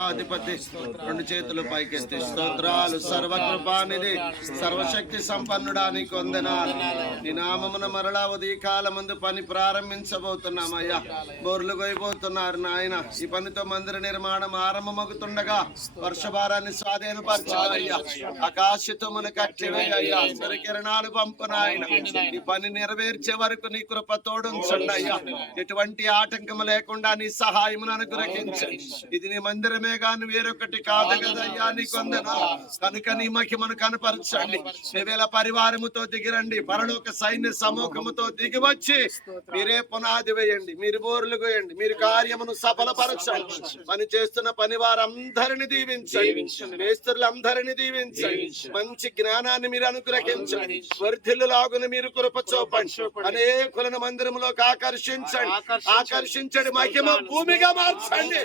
అధిపతి రెండు చేతులు పైకెత్తి స్తోత్రాలు. సర్వకృపానిధి సర్వశక్తి సంపన్నుడా నీకు వందనాలు. నీ నామమున మరలా ఉదయకాల ముందు పని ప్రారంభించబోతున్నామయ్యా. బోర్లు కొయిపోతున్నారు నాయన. ఈ పనితో మందిర నిర్మాణం ఆరంభమవుతుండగా వర్షభారాన్ని స్వాధీనపరచాలయ్యా. ఆకాశతమును కట్టివేయ్యా. సూర్యకిరణాలు పంపు నాయన. ఈ పని నెరవేర్చే వరకు నీ కృప తోడుంచండి అయ్యా. ఎటువంటి ఆటంకము లేకుండా నీ సహాయమును అనుగ్రహించండి. ఇది నీ మందిరమే గాని వేరొకటి కాదు కదయ్యా. నీ కొందనాలు కనుక నీ మహిమను కనపరచండి. వేవేల పరివారముతో దిగిరండి. పరలోక సైన్య సమూహముతో దిగి వచ్చి మీరే పునాది వేయండి. మీరు బోర్లు వేయండి. మీరు కార్యమును సఫలపరచండి. పని చేస్తున్న పని వారందరిని దీవించండి. మేస్త్రులందరిని దీవించండి. మంచి జ్ఞానాన్ని మీరు అనుగ్రహించండి. వర్ధిల్లులాగున మీరు కృప చూపండి. అనేకులను మందిరములోకి ఆకర్షించండి. మహిమ భూమిగా మార్చండి.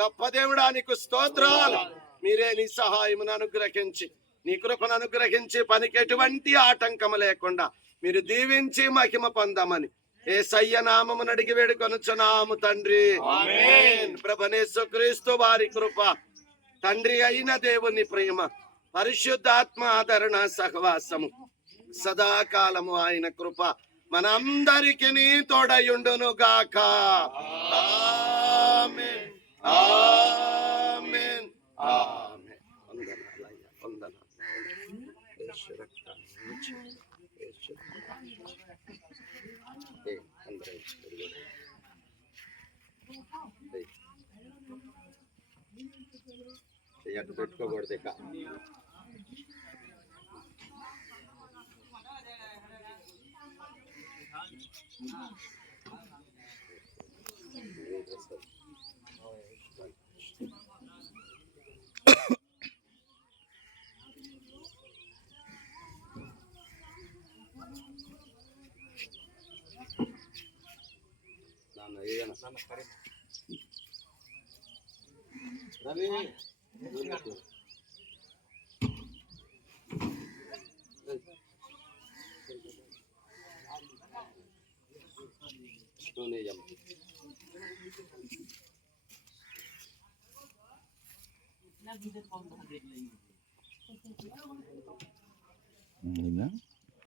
గొప్ప దేవుడా నీకు స్తోత్రాలు. మీరే నీ సహాయమును అనుగ్రహించి నీ కృపను అనుగ్రహించి పనికి ఎటువంటి ఆటంకము లేకుండా మీరు దీవించి మహిమ పొందమని యేసయ్య నామమును అడిగి వేడుకొనుచున్నాము తండ్రి. ఆమేన్. ప్రభునేసుక్రీస్తు వారి కృప, తండ్రి అయిన దేవుని ప్రేమ, పరిశుద్ధాత్మ ఆదరణ సహవాసము సదాకాలము ఆయన కృప మనందరికీ తోడయుండును గాక. ఆమేన్. ఆమేన్. ఆమేన్. వందనాలయ్యా. వందనాలు. అటు పెట్టుకోకూడదు ఇక. రవి Muna.